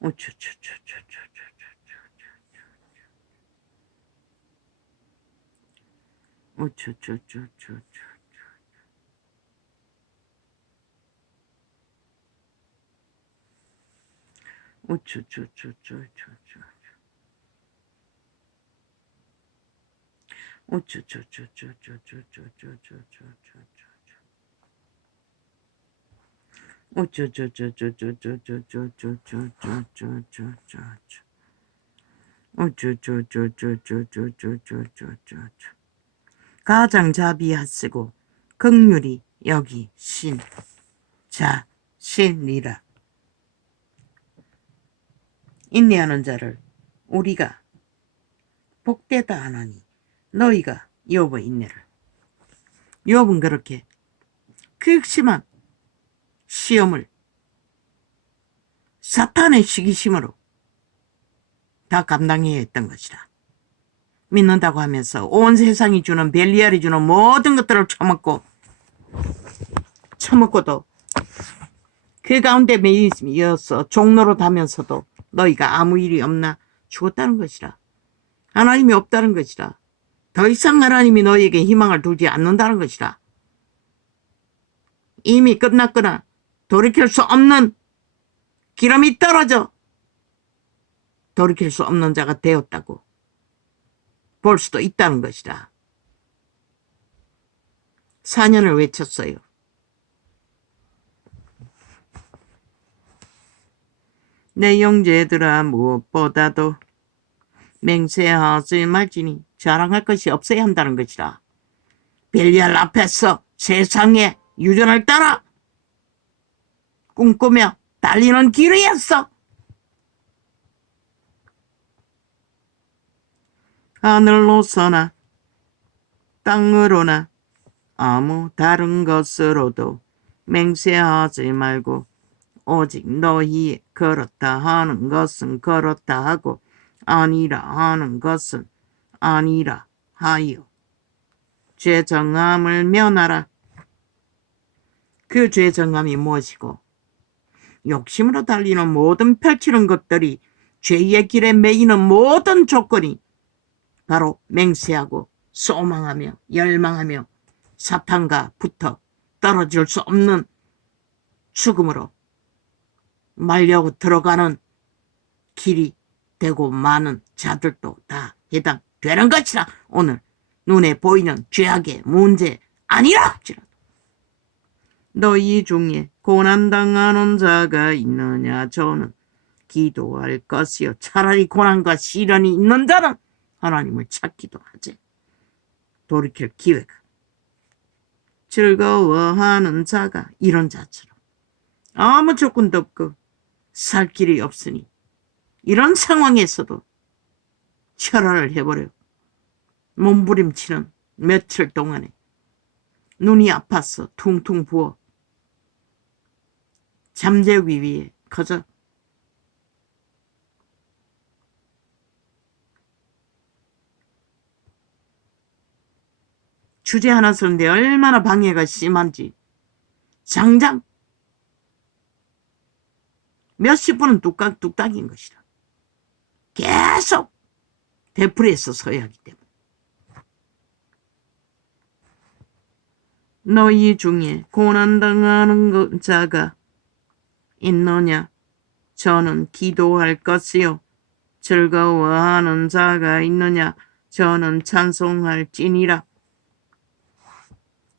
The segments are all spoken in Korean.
우쭈쭈쭈쭈쭈쭈쭈. 우쭈쭈쭈쭈쭈. 우쭈쭈쭈쭈쭈쭈. 우쭈쭈쭈쭈쭈쭈쭈쭈쭈쭈쭈. 우쭈쭈쭈쭈쭈쭈쭈쭈쭈쭈쭈쭈쭈쭈쭈. 우쭈쭈쭈쭈쭈쭈쭈쭈쭈쭈. 가장자비하시고 긍휼히 여기 신 자신이라. 인내하는 자를 우리가 복되다 하나니 너희가 욥의 인내를. 욥은 그렇게 극심한 시험을 사탄의 시기심으로 다 감당해야 했던 것이다. 믿는다고 하면서 온 세상이 주는 벨리알이 주는 모든 것들을 처먹고도 그 가운데 매이어서 종로로 다면서도 너희가 아무 일이 없나 죽었다는 것이라. 하나님이 없다는 것이라. 더 이상 하나님이 너희에게 희망을 두지 않는다는 것이라. 이미 끝났거나 돌이킬 수 없는 기름이 떨어져 돌이킬 수 없는 자가 되었다고 볼 수도 있다는 것이라. 4년을 외쳤어요. 내 형제들아 무엇보다도 맹세하지 말지니 자랑할 것이 없어야 한다는 것이라. 벨리알 앞에서 세상의 유전을 따라 꿈꾸며 달리는 길이었어. 하늘로서나 땅으로나 아무 다른 것으로도 맹세하지 말고 오직 너희 그렇다 하는 것은 그렇다 하고 아니라 하는 것은 아니라 하여 죄정함을 면하라. 그 죄정함이 무엇이고 욕심으로 달리는 모든 펼치는 것들이 죄의 길에 매이는 모든 조건이 바로 맹세하고 소망하며 열망하며 사탄과 붙어 떨어질 수 없는 죽음으로 말려 들어가는 길이 되고 많은 자들도 다 해당되는 것이라. 오늘 눈에 보이는 죄악의 문제 아니라 할지라도 너희 중에 고난당하는 자가 있느냐. 저는 기도할 것이요 차라리 고난과 시련이 있는 자는 하나님을 찾기도 하지. 돌이킬 기회가. 즐거워하는 자가 이런 자처럼 아무 조건도 없고 살 길이 없으니 이런 상황에서도 철화를 해버려 몸부림치는 며칠 동안에 눈이 아파서 퉁퉁 부어 잠재우기 위해 커져 주제 하나 쓰는데 얼마나 방해가 심한지 장장 몇십 분은 뚝딱인 것이라. 계속 되풀이해서 서야 하기 때문에. 너희 중에 고난당하는 자가 있느냐. 저는 기도할 것이요 즐거워하는 자가 있느냐. 저는 찬송할지니라.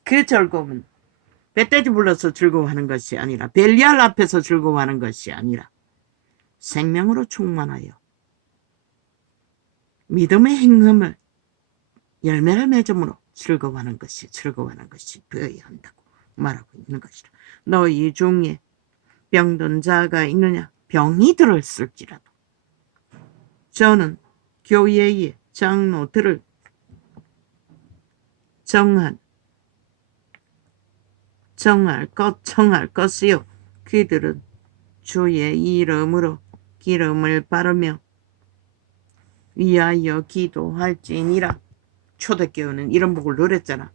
그 즐거움은 뱃돼지 불러서 즐거워하는 것이 아니라 벨리알 앞에서 즐거워하는 것이 아니라 생명으로 충만하여 믿음의 행함을 열매를 맺음으로 즐거워하는 것이 되어야 한다고 말하고 있는 것이라. 너희 중에 병든 자가 있느냐. 병이 들었을지라도 저는 교회의 장로들을 청할 것이요 그들은 주의 이름으로 기름을 바르며 위하여 기도할지니라. 초대교회는 이런 복을 누렸잖아.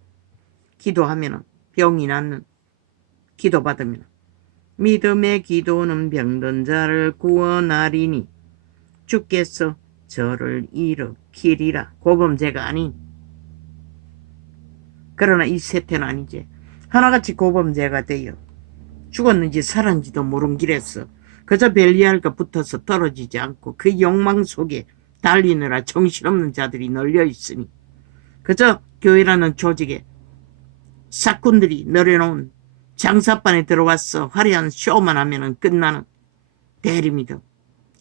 기도하면 병이 낫는, 기도받으면 믿음의 기도는 병든 자를 구원하리니 주께서 저를 일으키리라. 고범죄가 아닌. 그러나 이 세태는 아니지. 하나같이 고범죄가 되어 죽었는지 살았는지도 모른 길에서 그저 벨리알과 붙어서 떨어지지 않고 그 욕망 속에 달리느라 정신없는 자들이 널려있으니 그저 교회라는 조직에 사꾼들이 늘여놓은 장사반에 들어와서 화려한 쇼만 하면 끝나는 대리미덕.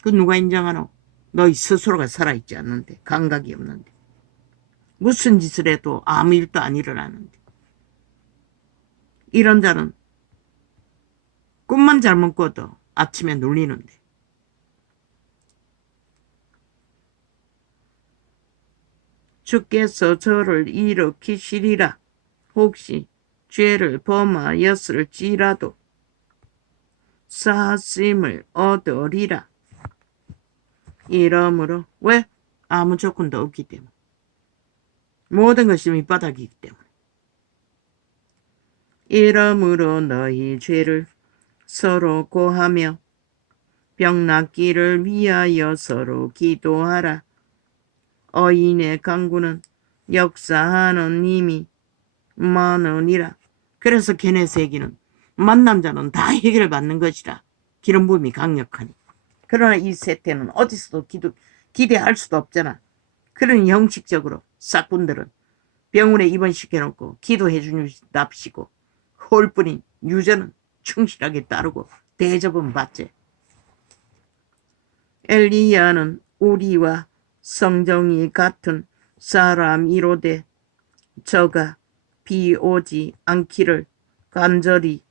그 누가 인정하노? 너희 스스로가 살아있지 않는데, 감각이 없는데, 무슨 짓을 해도 아무 일도 안 일어나는데. 이런 자는 꿈만 잘못 꿔도 아침에 눌리는데. 주께서 저를 일으키시리라. 혹시 죄를 범하였을지라도 사심을 얻으리라. 이러므로 왜? 아무 조건도 없기 때문에. 모든 것이 밑바닥이기 때문에. 이러므로 너희 죄를 서로 고하며 병 낫기를 위하여 서로 기도하라. 어인의 강구는 역사하는 힘이 많으니라. 그래서 게네세기는 만남자는 다 해결받는 것이라. 기름 부음이 강력하니. 그러나 이 세태는 어디서도 기대할 수도 없잖아. 그러니 형식적으로 싹군들은 병원에 입원시켜놓고 기도해 주답시고 홀뿐인 유저는 충실하게 따르고 대접은 받지. 엘리야는 우리와 성정이 같은 사람이로되 저가 비 오지 않기를 간절히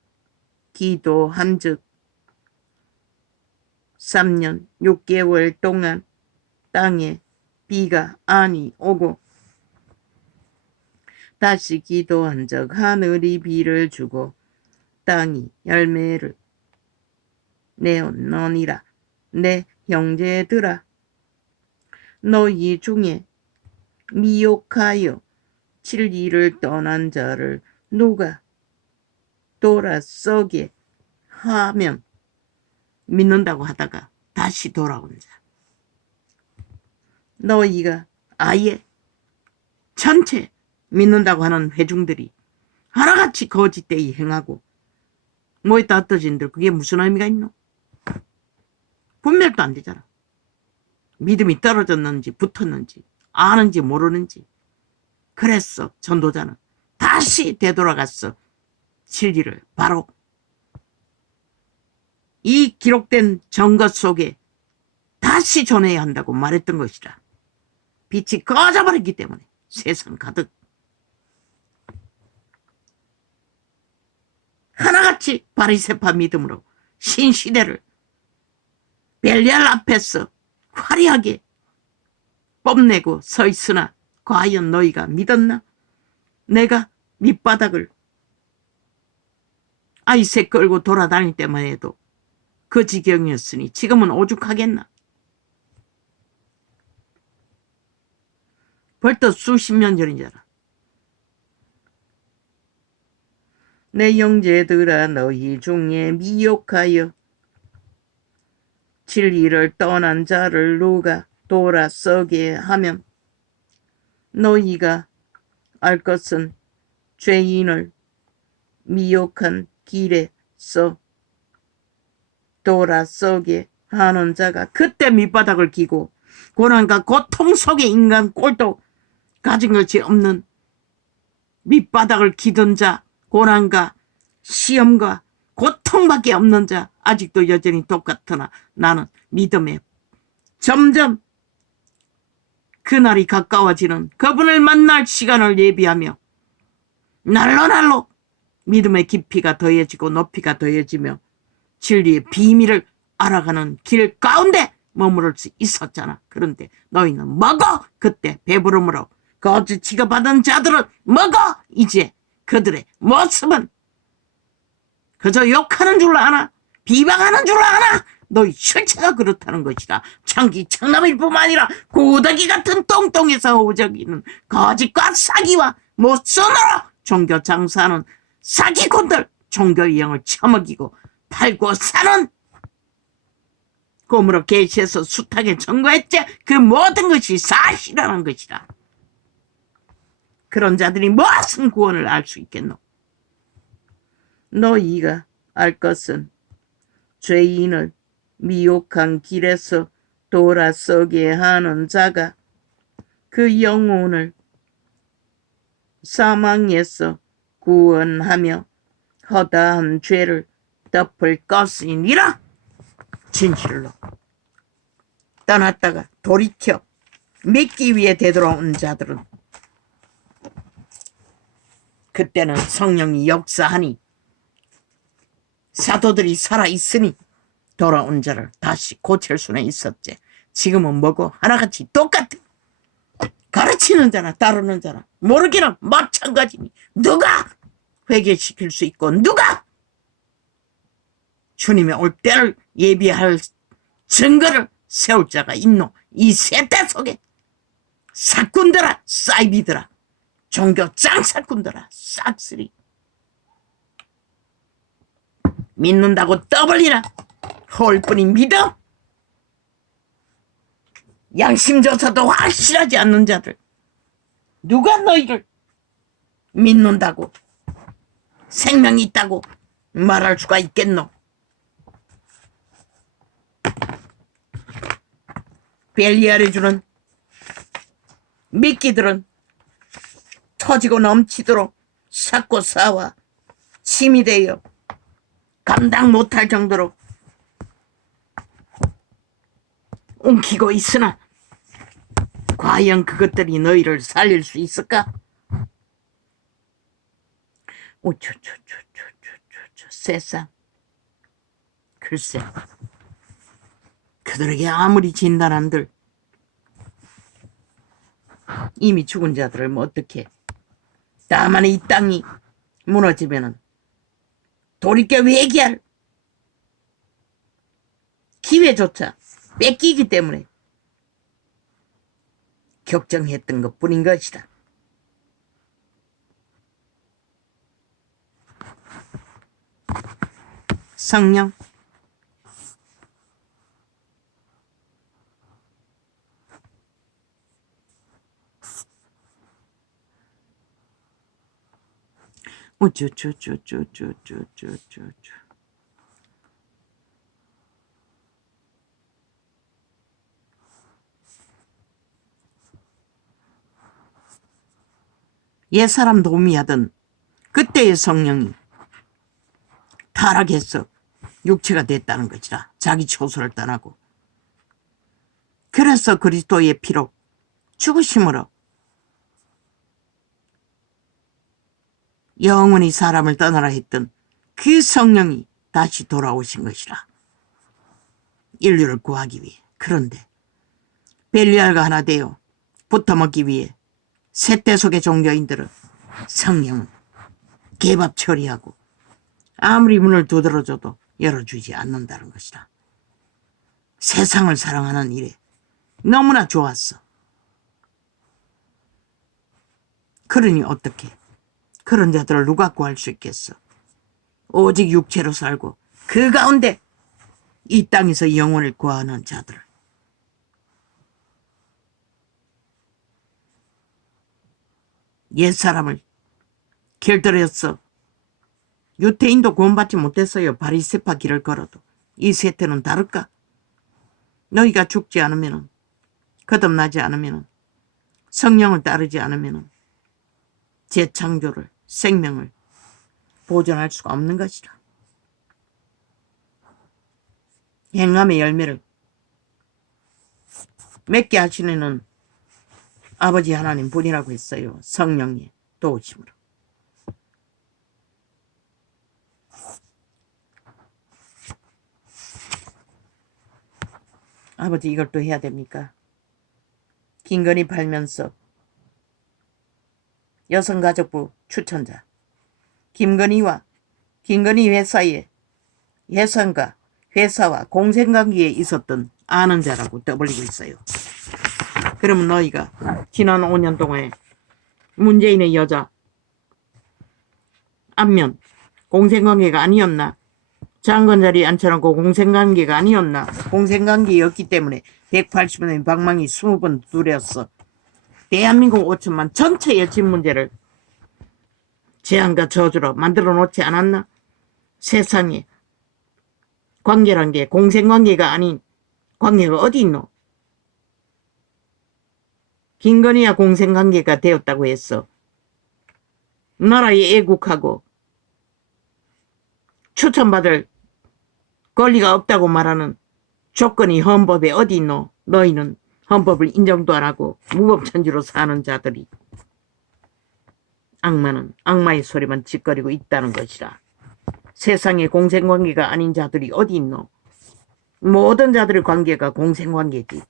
기도한즉 3년 6개월 동안 땅에 비가 아니 오고 다시 기도한즉 하늘이 비를 주고 땅이 열매를 내었느니라. 내 형제들아, 너희 중에 미혹하여 진리를 떠난 자를 누가 돌아서게 하면 믿는다고 하다가 다시 돌아온 자. 너희가 아예 전체 믿는다고 하는 회중들이 하나같이 거짓되이 행하고 뭐에다 흩어진들 그게 무슨 의미가 있노? 분별도 안 되잖아. 믿음이 떨어졌는지 붙었는지 아는지 모르는지. 그래서 전도자는 다시 되돌아갔어. 진리를 바로 이 기록된 증거 속에 다시 전해야 한다고 말했던 것이라. 빛이 꺼져버렸기 때문에 세상 가득 하나같이 바리새파 믿음으로 신시대를 벨리알 앞에서 화려하게 뽐내고 서 있으나 과연 너희가 믿었나? 내가 밑바닥을 아이새 끌고 돌아다닐 때만 해도 그 지경이었으니 지금은 오죽하겠나? 벌써 수십 년 전이잖아. 내 형제들아, 너희 중에 미혹하여 진리를 떠난 자를 누가 돌아서게 하면 너희가 알 것은 죄인을 미혹한 길에서 돌아서게 하는 자가 그때 밑바닥을 기고 고난과 고통 속에 인간 꼴도 가진 것이 없는 밑바닥을 기던 자, 고난과 시험과 고통밖에 없는 자, 아직도 여전히 똑같으나 나는 믿음에 점점 그날이 가까워지는 그분을 만날 시간을 예비하며 날로 믿음의 깊이가 더해지고 높이가 더해지며 진리의 비밀을 알아가는 길 가운데 머무를 수 있었잖아. 그런데 너희는 먹어! 그때 배부름으로 거짓 취급받은 자들은 먹어! 이제 그들의 모습은 그저 욕하는 줄 아나? 비방하는 줄 아나? 너희 실체가 그렇다는 것이다. 창기 창남일 뿐만 아니라 고데기 같은 똥똥에서 오저기는 거짓과 사기와 모순으로 종교 장사하는 사기꾼들, 종교의 영을 처먹이고 팔고 사는 곰으로 계시해서 숱하게 증거했지. 그 모든 것이 사실이라는 것이라. 그런 자들이 무슨 구원을 알 수 있겠노? 너희가 알 것은 죄인을 미혹한 길에서 돌아서게 하는 자가 그 영혼을 사망에서 구원하며 허다한 죄를 덮을 것이니라. 진실로 떠났다가 돌이켜 믿기 위해 되돌아온 자들은 그때는 성령이 역사하니 사도들이 살아있으니 돌아온 자를 다시 고칠 수는 있었지. 지금은 뭐고 하나같이 똑같아. 가르치는 자나 따르는 자나 모르기는 마찬가지니 누가 회개시킬 수 있고 누가 주님의 올 때를 예비할 증거를 세울 자가 있노? 이 세대 속에 사꾼들아, 사이비들아, 종교 짱사꾼들아, 싹쓸이 믿는다고 떠벌리나 홀뿐이 믿어? 양심조차도 확실하지 않는 자들, 누가 너희를 믿는다고 생명이 있다고 말할 수가 있겠노? 벨리알이 주는 미끼들은 터지고 넘치도록 삭고 쌓아 침이 되어 감당 못할 정도로 웅키고 있으나 과연 그것들이 너희를 살릴 수 있을까? 세상. 글쎄, 그들에게 아무리 진단한들 이미 죽은 자들을 뭐 어떻게. 다만 이 땅이 무너지면은 돌이켜 회개할 기회조차 뺏기기 때문에 걱정했던 것뿐인 것이다. 성령, 옛사람 도미하던 그때의 성령이 타락해서 육체가 됐다는 것이라. 자기 초소를 떠나고. 그래서 그리스도의 피로 죽으심으로 영원히 사람을 떠나라 했던 그 성령이 다시 돌아오신 것이라. 인류를 구하기 위해. 그런데 벨리알과 하나 되어 붙어먹기 위해 세대 속의 종교인들은 성령은 개밥 처리하고 아무리 문을 두드려줘도 열어주지 않는다는 것이다. 세상을 사랑하는 일에 너무나 좋았어. 그러니 어떻게 그런 자들을 누가 구할 수 있겠어? 오직 육체로 살고 그 가운데 이 땅에서 영혼을 구하는 자들. 옛사람을 길들였어. 유태인도 구원받지 못했어요. 바리새파 길을 걸어도. 이 세태는 다를까? 너희가 죽지 않으면, 거듭나지 않으면, 성령을 따르지 않으면 재창조를, 생명을 보존할 수가 없는 것이라. 행함의 열매를 맺게 하시는 아버지 하나님 분이라고 했어요. 성령의 도우심으로. 아버지 이걸 또 해야 됩니까? 김건희 팔면서 여성가족부 추천자 김건희와 김건희 회사의 여성과 회사와 공생관계에 있었던 아는 자라고 떠벌리고 있어요. 그러면 너희가 지난 5년 동안에 문재인의 여자 안면 공생관계가 아니었나? 장관 자리에 앉혀놓고 공생관계가 아니었나. 공생관계였기 때문에 180원의 방망이 20번 두렸어. 대한민국 5천만 전체 여친 문제를 재앙과 저주로 만들어 놓지 않았나? 세상에 관계란 게 공생관계가 아닌 관계가 어디 있노? 김건희야 공생관계가 되었다고 했어. 나라에 애국하고 추천받을 권리가 없다고 말하는 조건이 헌법에 어디 있노? 너희는 헌법을 인정도 안 하고 무법천지로 사는 자들이. 악마는 악마의 소리만 짓거리고 있다는 것이라. 세상에 공생관계가 아닌 자들이 어디 있노? 모든 자들의 관계가 공생관계지.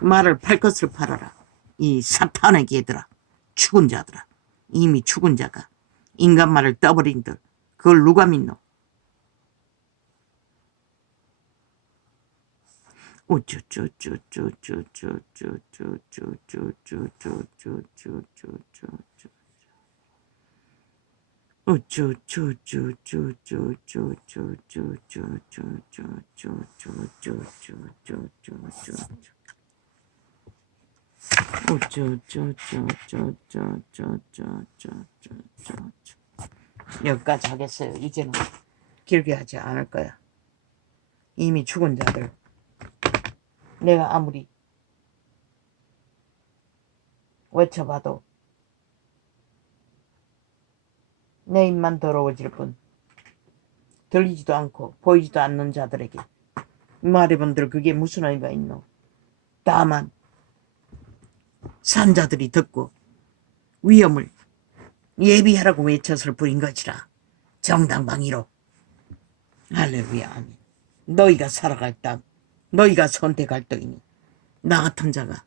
말을 팔 것을 팔아라. 이 사탄의 개들아. 죽은 자들아. 이미 죽은 자가 인간 말을 떠버린들 그걸 누가 믿노? 여기까지 하겠어요. 이제는 길게 하지 않을 거야. 이미 죽은 자들. 내가 아무리 외쳐봐도 내 입만 더러워질 뿐 들리지도 않고 보이지도 않는 자들에게 말해본들 그게 무슨 의미가 있노? 다만 산자들이 듣고 위험을 예비하라고 외쳤을 뿐인 것이라. 정당방위로. 할렐루야. 아멘. 너희가 살아갈 땅, 너희가 선택할 땅이니 나 같은 자가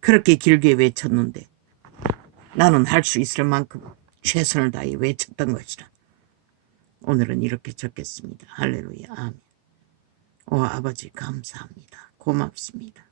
그렇게 길게 외쳤는데 나는 할 수 있을 만큼 최선을 다해 외쳤던 것이라. 오늘은 이렇게 적겠습니다. 할렐루야. 아멘. 오 아버지 감사합니다. 고맙습니다.